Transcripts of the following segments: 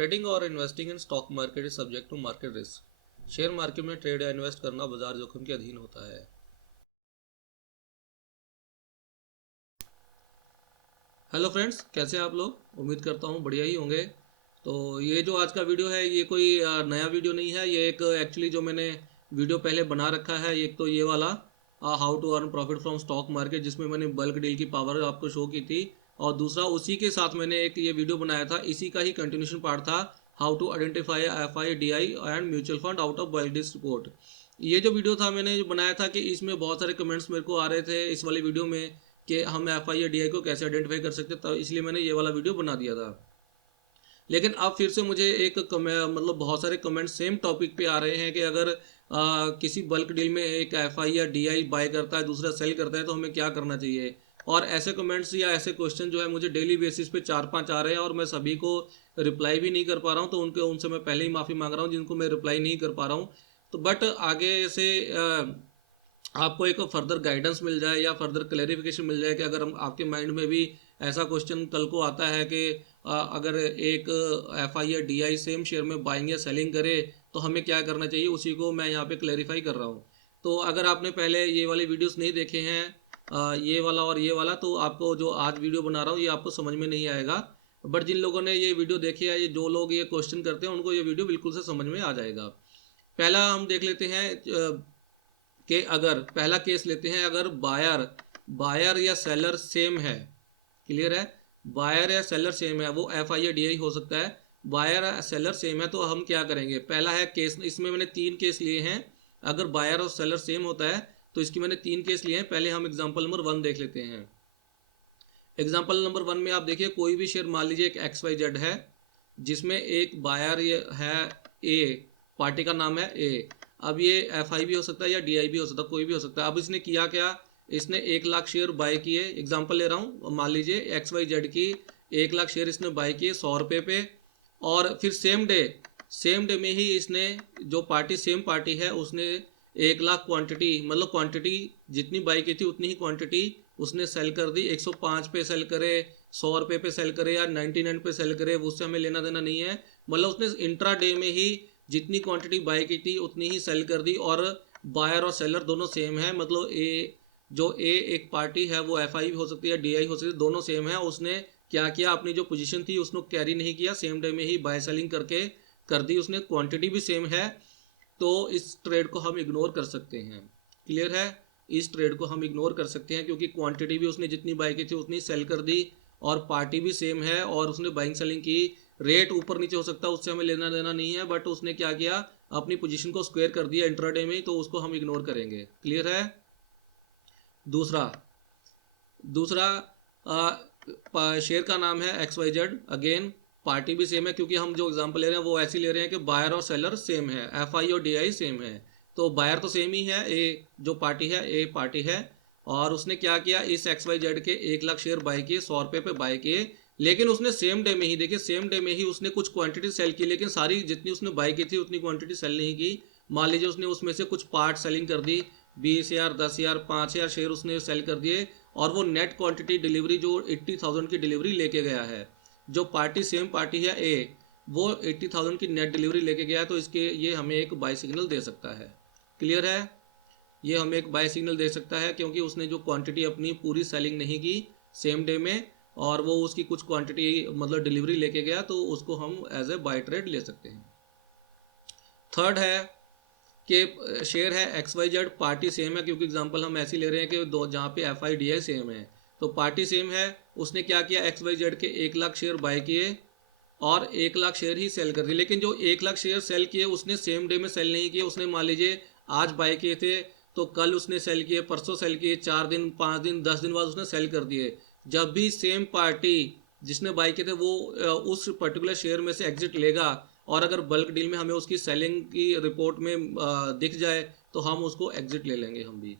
Trading और investing in stock market is subject to market risk. Share market में trade या invest करना बाजार जोखिम के अधीन होता है। हेलो फ्रेंड्स, कैसे हैं आप लोग? उम्मीद करता हूँ बढ़िया ही होंगे। तो ये जो आज का वीडियो है ये कोई नया वीडियो नहीं है। ये एक एक्चुअली जो मैंने वीडियो पहले बना रखा है, एक तो ये वाला how to earn profit from stock market, जिसमें मैंने बल्क डील की पावर आपको शो की थी। और दूसरा उसी के साथ मैंने एक ये वीडियो बनाया था, इसी का ही कंटिन्यूशन पार्ट था, how to identify FI DI and mutual fund out of bulk deal report. ये जो वीडियो था मैंने जो बनाया था कि इसमें बहुत सारे कमेंट्स मेरे को आ रहे थे इस वाली वीडियो में कि हम FI या DI को कैसे आइडेंटिफाई कर सकते, तो इसलिए मैंने ये वाला वीडियो बना दिया था। लेकिन अब फिर से मुझे एक मतलब बहुत सारे कमेंट्स सेम टॉपिक पे आ रहे हैं कि अगर किसी बल्क डील में एक FI या DI बाय करता है, दूसरा सेल करता है, तो हमें क्या करना चाहिए। और ऐसे कमेंट्स या ऐसे क्वेश्चन जो है मुझे डेली बेसिस पे 4-5 आ रहे हैं और मैं सभी को रिप्लाई भी नहीं कर पा रहा हूँ। तो उनसे मैं पहले ही माफ़ी मांग रहा हूँ जिनको मैं रिप्लाई नहीं कर पा रहा हूँ। तो बट आगे से आपको एक फर्दर गाइडेंस मिल जाए या फर्दर क्लैरिफिकेशन मिल जाए कि अगर हम आपके माइंड में भी ऐसा क्वेश्चन कल को आता है कि अगर एक FI या DI सेम शेयर में बाइंग या सेलिंग करे तो हमें क्या करना चाहिए, उसी को मैं यहाँ पे क्लैरिफाई कर रहा हूँ। तो अगर आपने पहले ये वाले वीडियोस नहीं देखे हैं, ये वाला और ये वाला, तो आपको जो आज वीडियो बना रहा हूँ ये आपको समझ में नहीं आएगा। बट जिन लोगों ने ये वीडियो देखे है, ये जो लोग ये क्वेश्चन करते हैं, उनको ये वीडियो बिल्कुल से समझ में आ जाएगा। पहला हम देख लेते हैं कि अगर पहला केस लेते हैं, अगर बायर बायर या सेलर सेम है। क्लियर है? बायर या सेलर सेम है, वो FI या DI हो सकता है। बायर या सेलर सेम है तो हम क्या करेंगे। पहला है केस, इसमें मैंने 3 केस लिए हैं। अगर बायर और सेलर सेम होता है तो इसकी मैंने 3 केस लिए हैं। पहले हम एग्जांपल नंबर 1 देख लेते हैं। एग्जांपल नंबर 1 में आप देखिए, कोई भी शेयर मान लीजिए एक XYZ है, जिसमें एक बायर है A, पार्टी का नाम है A। अब ये FI भी हो सकता है या DI भी हो सकता है, कोई भी हो सकता है। अब इसने किया क्या, इसने 1 लाख शेयर बाय किए। एग्जांपल ले रहा हूँ, मान लीजिए XYZ की 1 लाख शेयर इसने बाय किए 100 रुपये पे। और फिर सेम डे में ही इसने, जो पार्टी सेम पार्टी है, उसने 1 लाख क्वांटिटी, मतलब क्वांटिटी जितनी बाई की थी उतनी ही क्वांटिटी उसने सेल कर दी। 105 पे सेल करे, 100 रुपये पे सेल करे या 99 पे सेल करे, उससे हमें लेना देना नहीं है। मतलब उसने इंट्रा डे में ही जितनी क्वांटिटी बाई की थी उतनी ही सेल कर दी। और बायर और सेलर दोनों सेम है, मतलब A एक पार्टी है, वो FI भी हो सकती है, DI हो सकती है, दोनों सेम है। उसने क्या किया, अपनी जो पोजीशन थी उसने कैरी नहीं किया, सेम डे में ही बाय सेलिंग करके कर दी उसने, क्वांटिटी भी सेम है। तो इस ट्रेड को हम इग्नोर कर सकते हैं। क्लियर है? इस ट्रेड को हम इग्नोर कर सकते हैं क्योंकि क्वांटिटी भी उसने जितनी बाई की थी उतनी सेल कर दी और पार्टी भी सेम है और उसने बाइंग सेलिंग की। रेट ऊपर नीचे हो सकता है, उससे हमें लेना देना नहीं है, बट उसने क्या किया, अपनी पोजीशन को स्क्वायर कर दिया इंट्राडे में, तो उसको हम इग्नोर करेंगे। क्लियर है? दूसरा शेयर का नाम है XYZ। अगेन पार्टी भी सेम है, क्योंकि हम जो एग्जांपल ले रहे हैं वो ऐसे ले रहे हैं कि बायर और सेलर सेम है, FI और DI सेम है। तो बायर तो सेम ही है, जो पार्टी है A पार्टी है। और उसने क्या किया, इस XYZ के 1 लाख शेयर बाय किए, 100 रुपये पे बाय किए। लेकिन उसने सेम डे में ही, देखिए सेम डे में ही उसने कुछ क्वांटिटी सेल की, लेकिन सारी जितनी उसने बाय की थी उतनी क्वांटिटी सेल नहीं की। मान लीजिए उसने उसमें से कुछ पार्ट सेलिंग कर दी, 20,000, 10,000, 5,000 शेयर उसने सेल कर दिए। और वो नेट क्वांटिटी डिलीवरी जो 80,000 की डिलीवरी लेके गया है, जो पार्टी सेम पार्टी है A, वो 80,000 की नेट डिलीवरी लेके गया है, तो इसके ये हमें एक बाय सिग्नल दे सकता है। क्लियर है? ये हमें एक बाय सिग्नल दे सकता है क्योंकि उसने जो क्वांटिटी अपनी पूरी सेलिंग नहीं की सेम डे में, और वो उसकी कुछ क्वांटिटी मतलब डिलीवरी लेके गया, तो उसको हम एज ए बाय ट्रेड ले सकते हैं। थर्ड है कि शेयर है XYZ, पार्टी सेम है, क्योंकि एग्जांपल हम ऐसे ले रहे हैं कि दो जहाँ पे FI DI सेम है, तो पार्टी सेम है। उसने क्या किया, XYZ के 1 लाख शेयर बाय किए और 1 लाख शेयर ही सेल कर दिए। लेकिन जो 1 लाख शेयर सेल किए उसने सेम डे में सेल नहीं किए। उसने मान लीजिए आज बाय किए थे तो कल उसने सेल किए, परसों सेल किए, 4 दिन, 5 दिन, 10 दिन बाद उसने सेल कर दिए। जब भी सेम पार्टी जिसने बाय किए थे वो उस पर्टिकुलर शेयर में से एग्जिट लेगा, और अगर बल्क डील में हमें उसकी सेलिंग की रिपोर्ट में दिख जाए तो हम उसको एग्जिट ले लेंगे हम भी।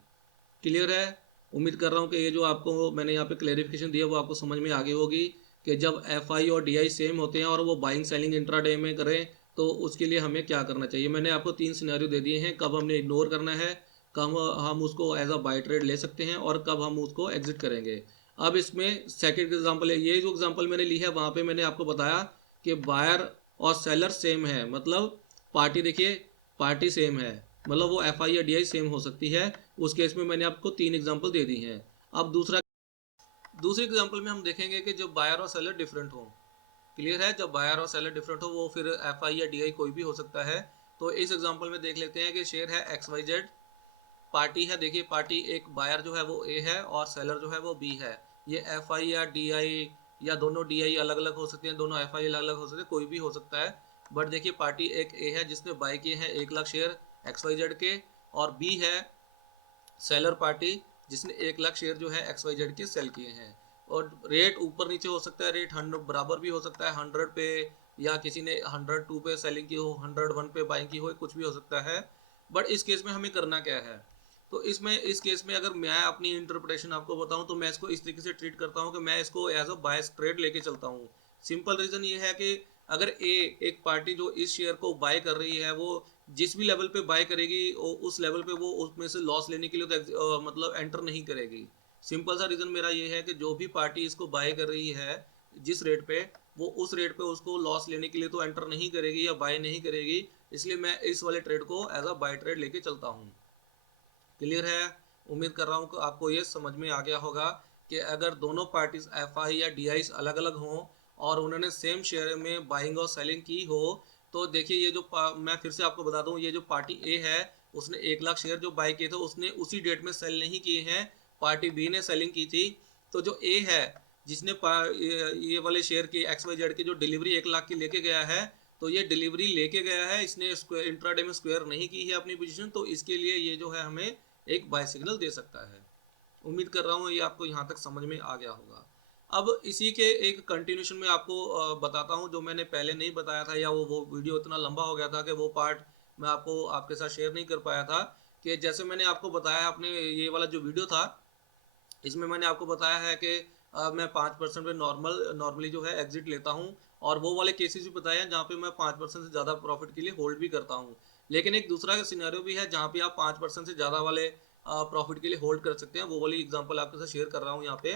क्लियर है? उम्मीद कर रहा हूँ कि ये जो आपको मैंने यहाँ पे क्लेरिफिकेशन दिया वो आपको समझ में आ गई होगी कि जब FI और DI सेम होते हैं और वो बाइंग सेलिंग इंट्राडे में करें तो उसके लिए हमें क्या करना चाहिए। मैंने आपको 3 सिनेरियो दे दिए हैं, कब हमने इग्नोर करना है, कब हम उसको एज अ बाय ट्रेड ले सकते हैं और कब हम उसको एग्जिट करेंगे। अब इसमें सेकंड एग्जांपल है, ये जो एग्जांपल मैंने ली है वहाँ पे मैंने आपको बताया कि बायर और सेलर सेम है, मतलब पार्टी देखिए पार्टी सेम है, मतलब वो एफ आई या डी आई सेम हो सकती है, उस केस में मैंने आपको 3 एग्जाम्पल दे दी हैं। अब दूसरे एग्जाम्पल में हम देखेंगे कि जब बायर और सेलर डिफरेंट हो। क्लियर है, जब बायर और सेलर डिफरेंट हो वो फिर एफ आई या डी आई कोई भी हो सकता है। तो इस एग्जाम्पल में देख लेते हैं कि शेयर है एक्स वाई जेड, पार्टी है, देखिए पार्टी एक बायर जो है वो ए है और सेलर जो है वो बी है। ये एफ आई या डी आई या दोनों डी आई अलग अलग हो सकते हैं, दोनों एफ आई अलग अलग हो सकते हैं, कोई भी हो सकता है। बट देखिए पार्टी एक ए है जिसने बाय किए हैं 1 lakh share x y z के, और बी है सेलर पार्टी जिसने 1 लाख शेयर जो है एक्स वाई जेड के सेल किए हैं। और रेट ऊपर नीचे हो सकता है, रेट 100 बराबर भी हो सकता है, 100 पे, या किसी ने 102 पे सेलिंग की हो, 101 पे बाइंग की हो, कुछ भी हो सकता है। बट इस केस में हमें करना क्या है, तो इस केस में अगर मैं अपनी इंटरप्रिटेशन आपको बताऊं तो मैं इसको इस तरीके से ट्रीट करता हूं कि मैं इसको एज अ बायस ट्रेड लेके चलता हूं। सिंपल रीजन ये है कि अगर एक पार्टी जो इस शेयर को बाय कर रही है, वो जिस भी लेवल पे बाय करेगी उस लेवल पे वो उसमें से लॉस लेने के लिए तो मतलब एंटर नहीं करेगी। सिंपल सा रीजन मेरा ये है कि जो भी पार्टी इसको बाय कर रही है जिस रेट पे, वो उस रेट पे उसको लॉस लेने के लिए तो एंटर नहीं करेगी या बाय नहीं करेगी, इसलिए मैं इस वाले ट्रेड को एज अ बाय ट्रेड लेके चलता हूँ। क्लियर है, उम्मीद कर रहा हूँ कि आपको ये समझ में आ गया होगा कि अगर दोनों पार्टीज एफ आई या डी आई अलग अलग हों और उन्होंने सेम शेयर में बाइंग और सेलिंग की हो, तो देखिए ये जो मैं फिर से आपको बता दूं, ये जो पार्टी ए है उसने 1 लाख शेयर जो बाई किए थे उसने उसी डेट में सेल नहीं किए हैं, पार्टी बी ने सेलिंग की थी। तो जो ए है जिसने ये वाले शेयर की एक्स वाई जेड की जो डिलीवरी 1 लाख की लेके गया है, तो ये डिलीवरी लेके गया है, इसने इंट्राडे में स्क्वायर नहीं की है अपनी पोजीशन, तो इसके लिए ये जो है हमें एक बाय सिग्नल दे सकता है। उम्मीद कर रहा हूँ ये आपको यहाँ तक समझ में आ गया होगा। अब इसी के एक कंटिन्यूशन में आपको बताता हूँ जो मैंने पहले नहीं बताया था, या वो वीडियो इतना लंबा हो गया था कि वो पार्ट मैं आपको आपके साथ शेयर नहीं कर पाया था। कि जैसे मैंने आपको बताया, आपने ये वाला जो वीडियो था इसमें मैंने आपको बताया है कि मैं 5% पे नॉर्मली जो है एग्जिट लेता हूँ, और वो वाले केसेस भी बताए हैं जहाँ पे मैं 5% से ज़्यादा प्रॉफिट के लिए होल्ड भी करता हूँ। लेकिन एक दूसरा सिनेरियो भी है जहाँ पे आप 5% से ज़्यादा वाले प्रॉफिट के लिए होल्ड कर सकते हैं, वो वाली एग्जांपल आपके साथ शेयर कर रहा हूँ यहाँ पे।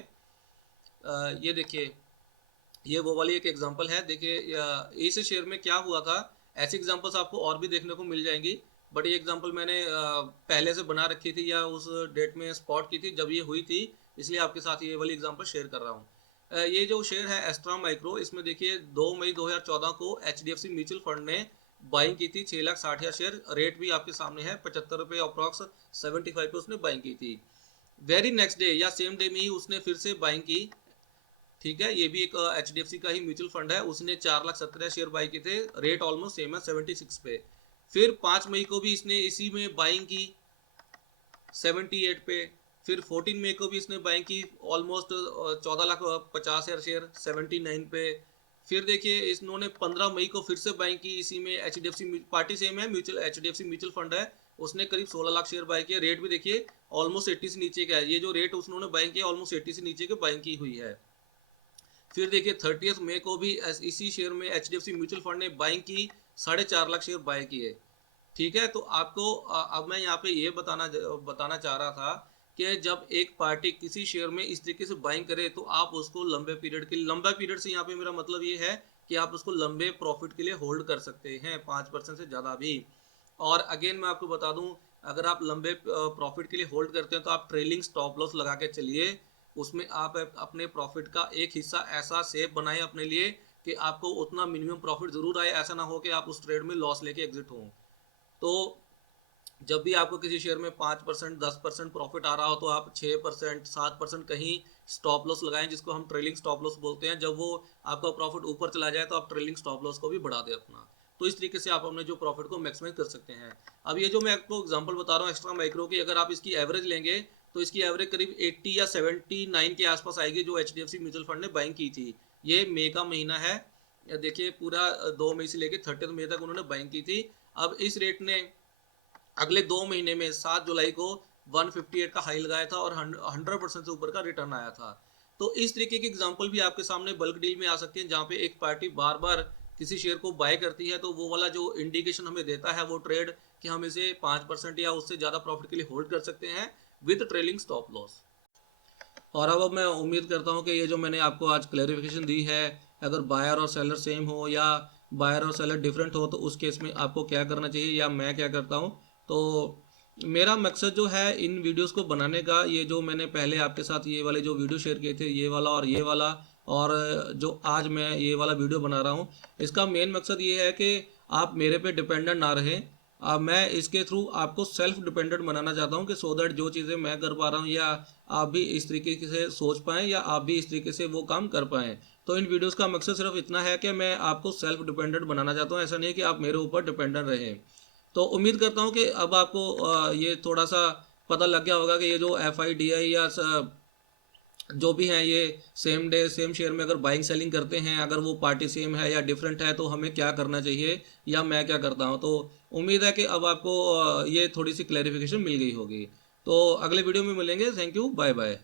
ये देखिए, ये वो वाली एक एग्जांपल है। देखिए इस शेयर में क्या हुआ था, ऐसी एग्जांपल्स आपको और भी देखने को मिल जाएंगी, बट ये एग्जांपल मैंने पहले से बना रखी थी या उस डेट में स्पॉट की थी जब ये हुई थी, इसलिए आपके साथ ये वाली एग्जांपल शेयर कर रहा हूँ। ये जो शेयर है एस्ट्रा माइक्रो, इसमें देखिए 2 मई 2014 को एचडीएफसी म्यूचुअल फंड ने बाइंग की थी 6,60,000 शेयर, रेट भी आपके सामने है 75 रुपये अप्रॉक्स 75 पे उसने बाइंग की थी। वेरी नेक्स्ट डे या सेम डे में ही उसने फिर से बाइंग की। ठीक है, ये भी एक एच डी एफ सी का ही म्यूचुअल फंड है, उसने 4,17,000 शेयर बाई किए थे, रेट ऑलमोस्ट सेम है 76 पे। फिर 5 मई को भी इसने इसी में बाइंग की 78 पे। फिर 14 मई को भी इसने बाइंग की ऑलमोस्ट 14,50,000 शेयर 79 पे। फिर देखिए इन्होंने 15 मई को फिर से बाइंग की इसी में, H D F C party same है, mutual H D F C mutual fund है, उसने करीब 16 लाख शेयर बाई किया, रेट भी देखिए ऑलमोस्ट 80 से नीचे का है, ये जो रेट उन्होंने बाइंग किया ऑलमोस्ट 80 से नीचे की बाइंग की हुई है। फिर देखिए 30 मई को भी इसी शेयर में H D F C mutual fund ने बाइंग की 4.5 लाख शेयर बाय किए। ठीक है, तो आपको अब मैं यहाँ पे ये बताना चाह रहा था कि जब एक पार्टी किसी शेयर में इस तरीके से बाइंग करे तो आप उसको लंबे पीरियड के लिए, लंबा पीरियड से यहाँ पे मेरा मतलब ये है कि आप उसको लंबे प्रॉफिट के लिए होल्ड कर सकते हैं 5% से ज़्यादा भी। और अगेन मैं आपको बता दूं, अगर आप लंबे प्रॉफिट के लिए होल्ड करते हैं तो आप ट्रेलिंग स्टॉप लॉस लगा के चलिए, उसमें आप अपने प्रॉफिट का एक हिस्सा ऐसा सेफ बनाएं अपने लिए कि आपको उतना मिनिमम प्रॉफिट जरूर आए, ऐसा ना हो कि आप उस ट्रेड में लॉस लेके एग्जिट हों। तो जब भी आपको किसी शेयर में 5% 10% प्रॉफिट आ रहा हो तो आप 6% 7% कहीं स्टॉप लॉस लगाएं, जिसको हम ट्रेलिंग स्टॉप लॉस बोलते हैं। जब वो आपका प्रॉफिट ऊपर चला जाए तो आप ट्रेलिंग स्टॉप लॉस को भी बढ़ा दें अपना, तो इस तरीके से आप अपने जो प्रॉफिट को मैक्सिमाइज कर सकते हैं। अब ये जो मैं आपको एग्जांपल बता रहा हूँ एक्स्ट्रा माइक्रो की, अगर आप इसकी एवरेज लेंगे तो इसकी एवरेज करीब 80 या 79 के आसपास आएगी जो H D F C mutual fund ने बाइंग की थी। ये मई का महीना है, देखिए पूरा 2 मई से लेकर 30 मई तक उन्होंने बाइंग की थी। अब इस रेट ने अगले 2 महीने में 7 जुलाई को 158 का हाई लगाया था और 100% से ऊपर का रिटर्न आया था। तो इस तरीके की एग्जांपल भी आपके सामने बल्क डील में आ सकती है, जहाँ पे एक पार्टी बार बार किसी शेयर को बाय करती है, तो वो वाला जो इंडिकेशन हमें देता है वो ट्रेड कि हम इसे 5% या उससे ज़्यादा प्रॉफिट के लिए होल्ड कर सकते हैं विद ट्रेलिंग स्टॉप लॉस। और अब मैं उम्मीद करता हूँ कि ये जो मैंने आपको आज क्लैरिफिकेशन दी है, अगर बायर और सेलर सेम हो या बायर और सेलर डिफरेंट हो तो उस केस में आपको क्या करना चाहिए या मैं क्या करता हूँ। तो मेरा मकसद जो है इन वीडियोस को बनाने का, ये जो मैंने पहले आपके साथ ये वाले जो वीडियो शेयर किए थे, ये वाला और ये वाला, और जो आज मैं ये वाला वीडियो बना रहा हूँ, इसका मेन मकसद ये है कि आप मेरे पे डिपेंडेंट ना रहें। मैं इसके थ्रू आपको सेल्फ डिपेंडेंट बनाना चाहता हूँ कि सो दैट जो चीज़ें मैं कर पा रहा हूँ या आप भी इस तरीके से सोच पाएँ या आप भी इस तरीके से वो काम कर पाएँ। तो इन वीडियोस का मकसद सिर्फ इतना है कि मैं आपको सेल्फ डिपेंडेंट बनाना चाहता हूँ, ऐसा नहीं है कि आप मेरे ऊपर डिपेंडेंट रहें। तो उम्मीद करता हूँ कि अब आपको ये थोड़ा सा पता लग गया होगा कि ये जो FIDI या जो भी हैं, ये सेम डे सेम शेयर में अगर बाइंग सेलिंग करते हैं, अगर वो पार्टी सेम है या डिफरेंट है तो हमें क्या करना चाहिए या मैं क्या करता हूँ। तो उम्मीद है कि अब आपको ये थोड़ी सी क्लैरिफिकेशन मिल गई होगी। तो अगले वीडियो में मिलेंगे। Thank you, bye bye.